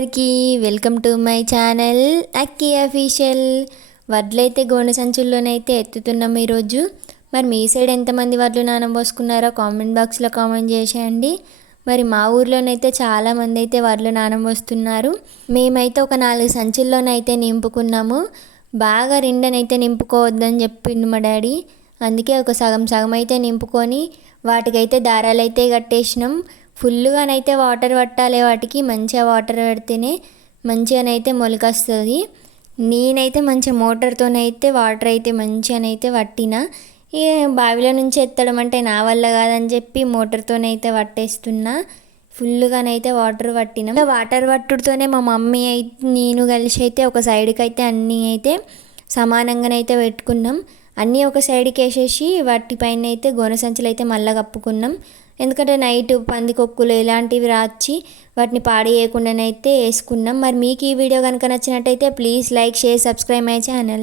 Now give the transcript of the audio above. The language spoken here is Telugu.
అందరికీ welcome to my channel Akki official. వడ్లైతే గోనె సంచుల్లోనైతే ఎత్తుతున్నాం ఈరోజు. మరి మీ సైడ్ ఎంతమంది వడ్లు నానబోసుకున్నారో కామెంట్ బాక్స్లో కామెంట్ చేసేయండి. మరి మా ఊర్లోనైతే చాలామంది అయితే వడ్లు నానబోస్తున్నారు. మేమైతే ఒక 4 సంచుల్లోనైతే నింపుకున్నాము. బాగా నిండనైతే నింపుకోవద్దని చెప్పిండు మా డాడీ. అందుకే ఒక సగం సగం అయితే నింపుకొని వాటికైతే దారాలు అయితే కట్టేసినాం. ఫుల్గానైతే వాటర్ పట్టాలి, వాటికి మంచిగా వాటర్ పడితేనే మంచిగానైతే మొలకొస్తుంది. నేనైతే మంచిగా మోటార్తోనైతే వాటర్ అయితే మంచిగానైతే పట్టిన. ఇక బావిలో నుంచి ఎత్తడం అంటే నా వల్ల కాదని చెప్పి మోటార్తోనైతే పట్టేస్తున్నా. ఫుల్గానైతే వాటర్ పట్టినాం. వాటర్ పట్టుడుతోనే మా మమ్మీ అయితే నేను కలిసి అయితే ఒక సైడ్కి అయితే అన్నీ అయితే సమానంగానైతే పెట్టుకున్నాం. అన్నీ ఒక సైడ్కి వేసేసి వాటిపైన అయితే గోనె సంచులు అయితే మళ్ళీ కప్పుకున్నాం. ఎందుకంటే నైట్ పందికొక్కులు ఇలాంటివి రాచి వాటిని పాడు చేయకుండానైతే వేసుకున్నాం. మరి మీకు ఈ వీడియో కనుక నచ్చినట్టయితే please like, share, subscribe my channel.